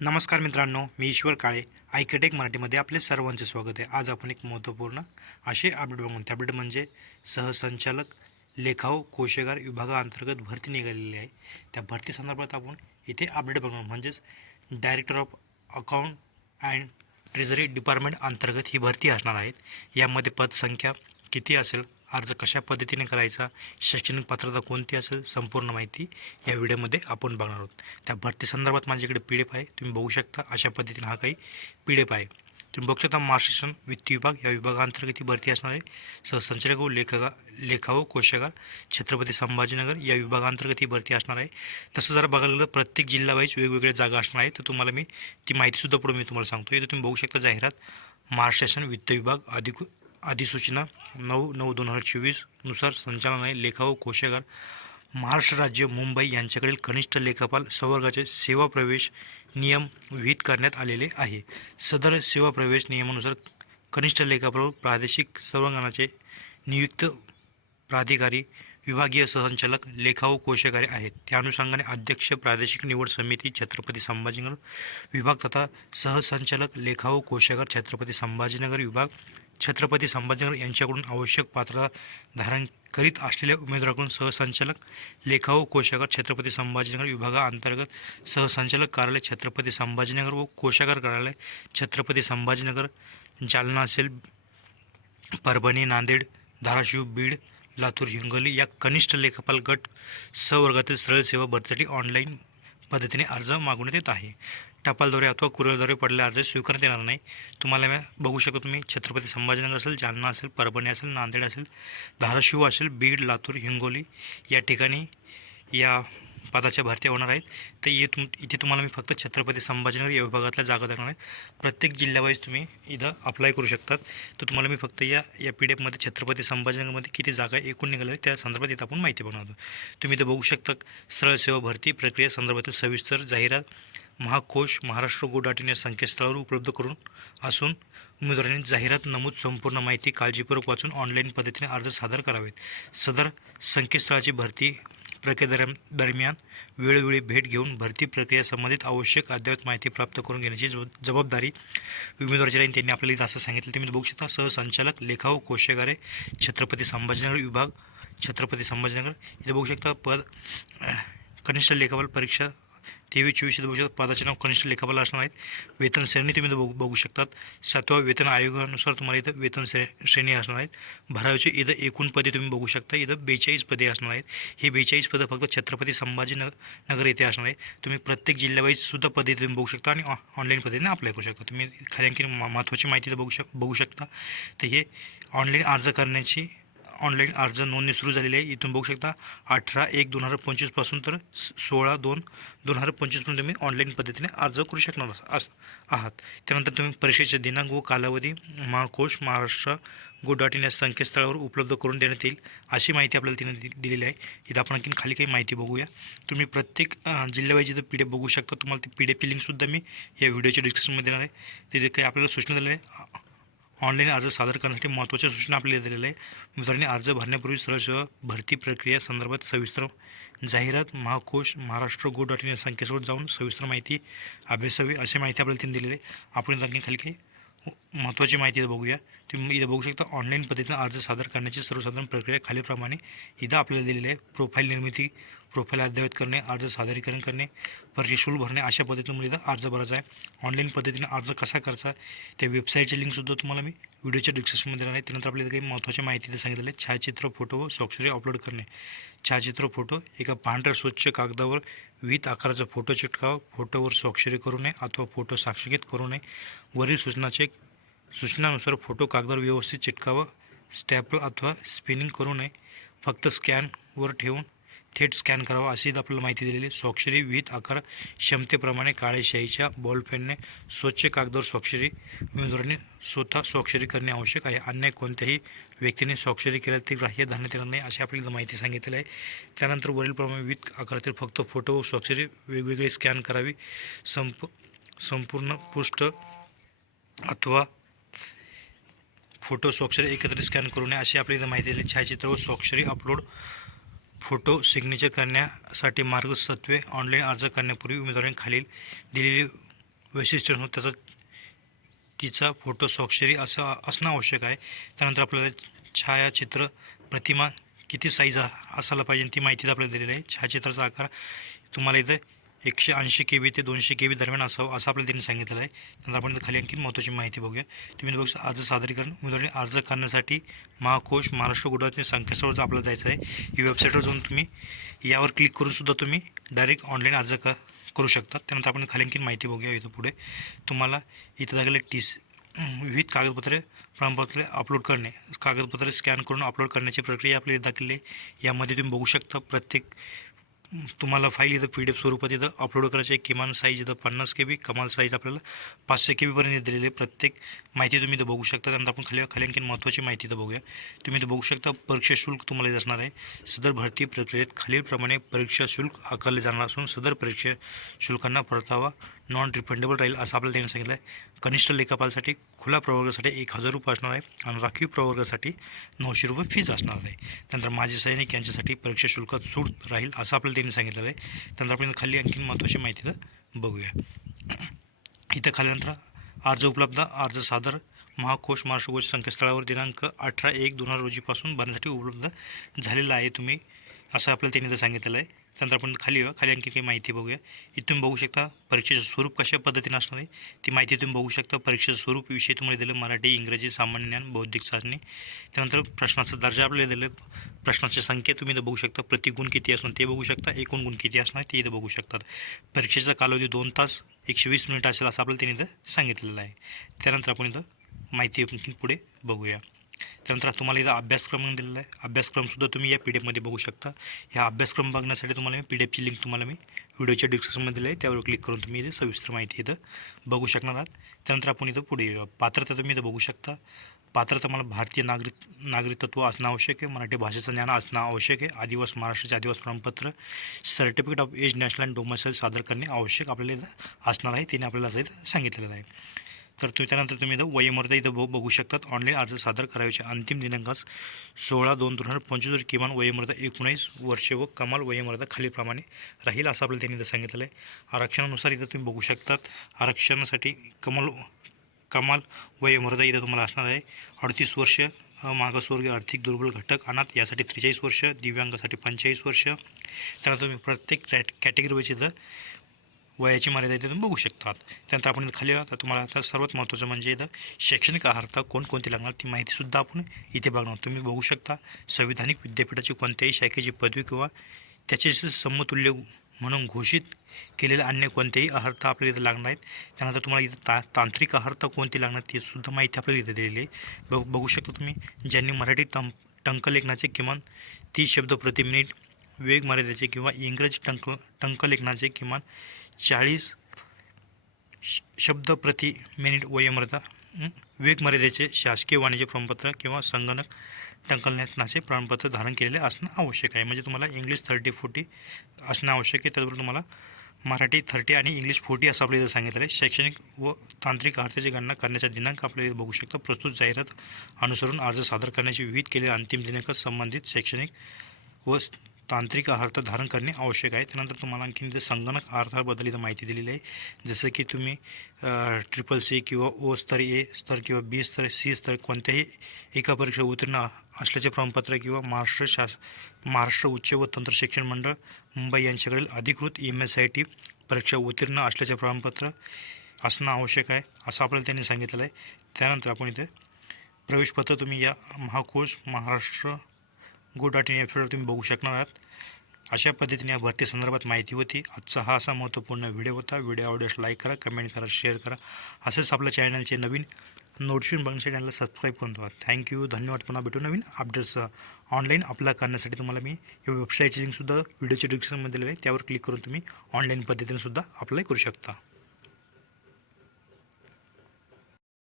नमस्कार मित्रांनो मी ईश्वर काळे आयकेटेक मराठीमध्ये आपले सर्वांचे स्वागत आहे. आज आपण एक महत्त्वपूर्ण असे अपडेट बघून त्या अपडेट म्हणजे सहसंचालक लेखाव कोशेगार विभागाअंतर्गत भरती निघालेली आहे. त्या भरती संदर्भात आपण इथे अपडेट बघणार म्हणजेच director of account and treasury department अंतर्गत ही भरती असणार आहेत. यामध्ये पदसंख्या किती असेल? अर्ज कशा पद्धतीने करायचा शैक्षणिक पात्रता कोणती असेल संपूर्ण माहिती या व्हिडिओमध्ये आपण बघणार आहोत. त्या भरती संदर्भात माझ्याकडे पी डी एफ आहे. तुम्ही बघू शकता अशा पद्धतीने हा काही पी डी एफ आहे. तुम्ही बघू शकता महाराष्ट्र वित्त विभाग या विभागाअंतर्गत ही भरती असणार आहे. सहसंचालक व लेखका लेखा कोशागार छत्रपती संभाजीनगर या विभागाअंतर्गत ही भरती असणार आहे. तसं जर बघायला गेलं प्रत्येक जिल्हावाईज वेगवेगळ्या जागा असणार आहे तर तुम्हाला मी ती माहितीसुद्धा पुढे मी तुम्हाला सांगतो. इथे तुम्ही बघू शकता जाहिरात महाराष्ट्र शासन वित्त विभाग अधिक अधिसूचना नऊ नऊ दोन हजार चोवीसनुसार संचालनालय लेखा व कोशागार महाराष्ट्र राज्य मुंबई यांच्याकडील कनिष्ठ लेखापाल संवर्गाचे सेवा प्रवेश नियम विहित करण्यात आलेले आहे. सदर सेवा प्रवेश नियमानुसार कनिष्ठ लेखापाल प्रादेशिक संवर्गाचे नियुक्त प्राधिकारी विभागीय सहसंचालक लेखा व कोशागारे आहेत. त्या अनुषंगाने अध्यक्ष प्रादेशिक निवड समिती छत्रपती संभाजीनगर विभाग तथा सहसंचालक लेखा व कोशागार छत्रपती संभाजीनगर विभाग छत्रपती संभाजीनगर यांच्याकडून आवश्यक पात्रता धारण करीत असलेल्या उमेदवाराकडून सहसंचालक लेखा व कोशागार छत्रपती संभाजीनगर विभागाअंतर्गत सहसंचालक कार्यालय छत्रपती संभाजीनगर व कोशागार कार्यालय छत्रपती संभाजीनगर जालना असेल परभणी नांदेड धाराशिव बीड लातूर हिंगोली या कनिष्ठ लेखापाल गट सवर्गातील सरळ सेवा भरतीसाठी ऑनलाईन पद्धतीने अर्ज मागवण्यात येत आहे. टपालद्वारे अथवा कुरिअरद्वारे पडलेला अर्ज स्वीकारता येणार नाही. तुम्हाला मी बघू शकता तुम्ही छत्रपती संभाजीनगर असेल जालना असेल परभणी असेल नांदेड असेल धाराशिव असेल बीड लातूर हिंगोली या ठिकाणी या पदाच्या भरत्या होणार आहेत. तर ये तुम इथे तुम्हाला मी फक्त छत्रपती संभाजीनगर या विभागातल्या जागा देणार आहे. प्रत्येक जिल्ह्यावाईज तुम्ही इथं अप्लाय करू शकतात. तर तुम्हाला मी फक्त या या पी डी एफमध्ये छत्रपती संभाजीनगरमध्ये किती जागा एकूण निघाल्या आहेत त्या संदर्भात इथं आपण माहिती बनवतो तुम्ही इथं बघू शकता सरळ सेवा भरती प्रक्रिया संदर्भातील सविस्तर जाहिरात Mahakosh Maharashtra gov dot in या संकेतस्थळावर उपलब्ध करून असून उमेदवारांनी जाहिरात नमूद संपूर्ण माहिती काळजीपूर्वक वाचून ऑनलाईन पद्धतीने अर्ज सादर करावेत. सदर संकेतस्थळाची भरती प्रक्रिये दरम्यान वेळोवेळी भेट घेऊन भरती प्रक्रिया संबंधित आवश्यक अद्ययावत माहिती प्राप्त करून घेण्याची जबाबदारी उमेदवाराची राहील. त्यांनी आपल्याला असं सांगितलं तुम्ही बघू शकता सहसंचालक लेखा व कोशेगारे छत्रपती संभाजीनगर विभाग छत्रपती संभाजीनगर इथे बघू शकता पद कनिष्ठ लेखापाल परीक्षा तेवीस चोवीस बघू शकता पदाचे नाव कनिष्ठ लेखापाल असणार आहेत. वेतन श्रेणी तुम्ही इथं बघू बघू शकतात. सातव्या वेतन आयोगानुसार तुम्हाला इथं वेतन श्रे श्रेणी असणार आहेत. भरावीची इथं एकूण पदे तुम्ही बघू शकता. इथं बेचाळीस पदे असणार आहेत. हे बेचाळीस पदं फक्त छत्रपती संभाजी नगर येथे असणार आहे तुम्ही प्रत्येक जिल्ह्यावाईज सुद्धा पदे तुम्ही बघू शकता आणि ऑनलाईन पद्धतीने अप्लाय करू शकता. तुम्ही खाली आणखी महत्त्वाची माहिती इथं बघू शक बघू शकता. तर हे ऑनलाईन अर्ज करण्याची ऑनलाईन अर्ज नोंदणी सुरू झालेली आहे. इथून बघू शकता अठरा एक दोन हजार पंचवीसपासून तर सोळा दोन दोन हजार पंचवीसपर्यंत तुम्ही ऑनलाईन पद्धतीने अर्ज करू शकणार अस- आहात. त्यानंतर तुम्ही परीक्षेचे दिनांक व कालावधी Mahakosh Maharashtra gov dot in या संकेतस्थळावर उपलब्ध करून देण्यात येईल अशी माहिती आपल्याला तिने दि- दिलेली आहे. इथं आपण आणखी खाली काही माहिती बघूया. तुम्ही प्रत्येक जिल्ह्यावाईज इथं पी डी बघू शकता तुम्हाला ती पी डी एफची लिंकसुद्धा मी या व्हिडिओच्या डिस्क्रिप्शनमध्ये देणार आहे. तिथे काही आपल्याला सूचना दिल्या आहे. ऑनलाईन अर्ज सादर करण्यासाठी महत्त्वाच्या सूचना आपल्याला दिलेल्या आहे मित्रांनी अर्ज भरण्यापूर्वी सरळ भरती प्रक्रिया संदर्भात सविस्तर जाहिरात Mahakosh Maharashtra gov dot in या संकेतस्थळावर जाऊन सविस्तर माहिती अभ्यासावी अशी माहिती आपल्याला त्यांनी दिलेली आहे. आपण इथं आणखी खाली काही महत्त्वाची माहिती इथं बघूया. तुम्ही इथं बघू शकता ऑनलाईन पद्धतीनं अर्ज सादर करण्याची सर्वसाधारण प्रक्रिया खालीलप्रमाणे. इथं आपल्याला दिलेली आहे प्रोफाईल निर्मिती प्रोफाईल अद्ययावत करणे अर्ज सादरीकरण करणे परीक्षा शुल्क भरणे अशा पद्धतीनं मला इथं अर्ज भरायचा आहे. ऑनलाईन पद्धतीनं अर्ज कसा करायचा त्या वेबसाईटची लिंकसुद्धा तुम्हाला मी व्हिडिओच्या डिस्क्रिप्शनमध्ये देणार आहे. त्यानंतर आपल्याला काही महत्त्वाची माहिती इथं सांगितलेली आहे. छायाचित्र फोटो व स्वाक्षरी अपलोड करणे. छायाचित्र फोटो एका पांढऱ्या स्वच्छ कागदावर विविध आकाराचा फोटो चिटकावा. फोटोवर स्वाक्षरी करू नये अथवा फोटो साक्षीकृत करू नये. वरील सूचनाचे सूचनानुसार फोटो कागदावर व्यवस्थित चिटकावा स्टॅपल अथवा स्पिनिंग करू नये. फक्त स्कॅनवर ठेवून थेट स्कॅन करावा अशी आपल्याला माहिती दिलेली आहे. स्वाक्षरी विहित आकार क्षमतेप्रमाणे काळेशाहीच्या शाईच्या बॉलपेनने स्वच्छ कागदावर स्वाक्षरी उमेदवारांनी स्वतः स्वाक्षरी करणे आवश्यक आहे. अन्य कोणत्याही व्यक्तीने स्वाक्षरी केल्या ते ग्राह्य धरण्यात येणार नाही अशी आपल्याला माहिती सांगितलेली आहे. त्यानंतर वरीलप्रमाणे विविध आकारातील फक्त फोटो व स्वाक्षरी वेगवेगळी स्कॅन करावी. संप संपूर्ण पृष्ठ अथवा फोटो स्वाक्षरी एकत्रित स्कॅन करू नये अशी इथं माहिती दिली. छायाचित्र व स्वाक्षरी अपलोड फोटो सिग्नेचर करण्यासाठी मार्गसत्वे ऑनलाईन अर्ज करण्यापूर्वी उमेदवारांनी खालील दिलेली वैशिष्ट्य असणं त्याचा तिचा फोटो स्वाक्षरी असं असणं आवश्यक आहे. त्यानंतर आपल्याला छायाचित्र प्रतिमा किती साईज असायला पाहिजे ती माहिती आपल्याला दिलेली आहे. छायाचित्राचा आकार तुम्हाला इथं एकशे ऐंशी के बी ते दोनशे के बी दरम्यान असावं असं आपल्याला त्यांनी सांगितलेलं आहे. त्यानंतर आपण खाली आणखी महत्त्वाची माहिती बघूया. तुम्ही बघू अर्ज सादरीकरण उमेदवारी अर्ज करण्यासाठी महाकोश महाराष्ट्र गुडाच्या संकेतस्थळावर आपल्याला जायचं आहे ही वेबसाईटवर जाऊन तुम्ही यावर क्लिक करूनसुद्धा तुम्ही डायरेक्ट ऑनलाईन अर्ज क करू शकता. त्यानंतर आपण खाली आणखी माहिती बघूया इथं पुढे. तुम्हाला इथं लागले टी सी विविध कागदपत्रे प्रमाणपत्रे अपलोड करणे कागदपत्रे स्कॅन करून अपलोड करण्याची प्रक्रिया आपल्याला दाखवली यामध्ये तुम्ही बघू शकता प्रत्येक तुम्हाला फाईल इथं पी डी एफ स्वरूपात इथं अपलोड करायची आहे. किमान साईज इथं पन्नास के बी कमाल साईज आपल्याला पाचशे के बीपर्यंत दिलेली आहे. प्रत्येक माहिती तुम्ही इथं बघू शकता. त्यानंतर आपण खाली खाली आणखी महत्त्वाची माहिती इथं बघूया. तुम्ही इथं बघू शकता परीक्षा शुल्क तुम्हाला असणार आहे. सदर भरती प्रक्रियेत खालीलप्रमाणे परीक्षा शुल्क आकारले जाणार असून सदर परीक्षा शुल्कांना परतावा नॉन रिफंडेबल राहील असं आपल्याला त्यांनी सांगितलं आहे. कनिष्ठ लेखापालसाठी खुला प्रवर्गासाठी एक हजार रुपये असणार आहे आणि राखीव प्रवर्गासाठी नऊशे रुपये फीज असणार आहे. त्यानंतर माजी सैनिक यांच्यासाठी परीक्षा शुल्कात सूट राहील असं आपल्याला त्यांनी सांगितलेलं आहे. त्यानंतर आपण खाली आणखीन महत्त्वाची माहिती तर बघूया. इथं खाल्यानंतर अर्ज उपलब्ध अर्ज सादर महाकोश महाराष्ट्रकोश संकेतस्थळावर दिनांक अठरा एक दोन हजार रोजीपासून भरण्यासाठी उपलब्ध झालेला आहे तुम्ही असं आपल्याला त्यांनी तर सांगितलेलं आहे. त्यानंतर आपण खाली येऊया. खाली आणखी काही माहिती बघूया. इथून बघू शकता परीक्षेचं स्वरूप कशा पद्धतीने असणार आहे. ती माहिती तुम्ही बघू शकता. परीक्षेचं स्वरूप विषय तुम्हाला दिलं मराठी इंग्रजी सामान्य ज्ञान बौद्धिक चाचणी त्यानंतर प्रश्नाचा दर्जा आपल्याला दिलं. प्रश्नाची संख्या तुम्ही इथं बघू शकता. प्रतिगुण किती असणार ते बघू शकता. एकूण गुण किती असणार ते इथं बघू शकतात. परीक्षेचा कालावधी दोन तास एकशे वीस मिनिट असेल असं आपल्याला त्यांनी इथं सांगितलेलं आहे. त्यानंतर आपण इथं माहिती पुढे बघूया. त्यानंतर तुम्हाला इथं अभ्यासक्रम दिलेला आहे. अभ्यासक्रमसुद्धा तुम्ही या पी डी एफमध्ये बघू शकता. ह्या अभ्यासक्रम बघण्यासाठी तुम्हाला मी पी डी एफची लिंक तुम्हाला मी व्हिडिओच्या डिस्क्रिप्शनमध्ये दिली आहे. त्यावर क्लिक करून तुम्ही इथे सविस्तर माहिती इथं बघू शकणार आहात. त्यानंतर आपण इथं पुढे पात्रता तुम्ही इथं बघू शकता. पात्रता मला भारतीय नागरिक नागरिकत्व असणं आवश्यक आहे. मराठी भाषेचं ज्ञान असणं आवश्यक आहे. आदिवास महाराष्ट्राचे आदिवास प्रमाणपत्र certificate of age national and domicile सादर करणे आवश्यक आपल्याला इथं असणार आहे. त्याने आपल्याला असं इथं सांगितलेलं आहे. तर तुम्ही त्यानंतर तुम्ही इथं वयोमर्यादा इथं बघ बघू शकतात. ऑनलाईन अर्ज सादर करायचे. अंतिम दिनांकास सोळा दोन दोन हजार पंचवीस किमान वयोमर्यादा एकोणीस वर्षे व कमाल वयोमर्यादा खालीलप्रमाणे राहील असं आपल्याला त्यांनी इथं सांगितलं आहे. आरक्षणानुसार इथं तुम्ही बघू शकतात. आरक्षणासाठी कमाल कमाल वयोमर्यादा इथं तुम्हाला असणार आहे. अडतीस वर्ष मागासवर्गीय आर्थिक दुर्बल घटक अनाथ यासाठी त्रेचाळीस वर्ष दिव्यांगासाठी पंचेचाळीस वर्ष. त्यानंतर तुम्ही प्रत्येक कॅट कॅटेगरी इथं वयाची मर्यादा इथे तुम्ही बघू शकतात. त्यानंतर आपण खाली आता तुम्हाला आता सर्वात महत्त्वाचं म्हणजे इथं शैक्षणिक आहारता कोणकोणती लागणार ती माहितीसुद्धा आपण इथे बघणार तुम्ही बघू शकता संविधानिक विद्यापीठाची कोणत्याही शाखेची पदवी किंवा त्याच्याशी समतुल्य म्हणून घोषित केलेल्या अन्य कोणत्याही आहारता आपल्याला इथं लागणार आहेत. त्यानंतर तुम्हाला इथं ता तांत्रिक आहारता कोणती लागणार ती सुद्धा माहिती आपल्याला इथं दिलेली आहे. बघ बघू शकता तुम्ही ज्यांनी मराठी टं टंकलेखनाचे किमान तीस शब्द प्रति मिनिट वेग मर्यादेचे किंवा इंग्रजी टंक टंकलेखनाचे किमान चाळीस श शब्द प्रति मिनिट वयोमर्यादा वेगमर्यादेचे शासकीय वाणिज्य प्रमाणपत्र किंवा संगणक टंकलनाचे प्रमाणपत्र धारण केलेले असणं आवश्यक आहे. म्हणजे तुम्हाला इंग्लिश थर्टी फोर्टी असणं आवश्यक आहे. त्याचबरोबर तुम्हाला मराठी थर्टी आणि इंग्लिश फोर्टी असं आपल्याला इथं सांगितलं आहे. शैक्षणिक व तांत्रिक आहारतेची गणना करण्याचा दिनांक आपल्याला इथं बघू शकता. प्रस्तुत जाहिरात अनुसरून अर्ज सादर करण्याची विविध केलेले अंतिम दिनांक संबंधित शैक्षणिक व तांत्रिक अर्थ धारण करणे आवश्यक आहे. त्यानंतर तुम्हाला आणखी इथे संगणक आहाराबद्दल इथं माहिती दिलेली आहे. जसं की तुम्ही ट्रिपल सी किंवा ओ स्तर ए स्तर किंवा बी स्तर सी स्तर कोणत्याही एका परीक्षा उत्तीर्ण असल्याचे प्रमाणपत्र किंवा महाराष्ट्र शास महाराष्ट्र उच्च व तंत्र शिक्षण मंडळ मुंबई यांच्याकडील अधिकृत एम एस आय टी परीक्षा उत्तीर्ण असल्याचे प्रमाणपत्र असणं आवश्यक आहे असं आपल्याला त्यांनी सांगितलेलं आहे. त्यानंतर आपण इथे प्रवेशपत्र तुम्ही या Mahakosh Maharashtra gov dot in वेबसाईटवर तुम्ही बघू शकणार आहात. अशा पद्धतीने या भरती संदर्भात माहिती होती. आजचा हा असा महत्त्वपूर्ण व्हिडिओ होता. व्हिडिओ आवडल्यास लाईक करा कमेंट करा शेअर करा. असेच आपल्या चॅनलचे नवीन नोटिफिकेशन बघण्यासाठी चॅनलला सबस्क्राईब करून ठेवा. थँक्यू धन्यवाद. पुन्हा भेटू नवीन अपडेट्स ऑनलाईन अप्लाय करण्यासाठी तुम्हाला मी या वेबसाईटची लिंकसुद्धा व्हिडिओच्या डिस्क्रिप्शनमध्ये दिलेली आहे. त्यावर क्लिक करून तुम्ही ऑनलाईन पद्धतीने सुद्धा अप्लाय करू शकता.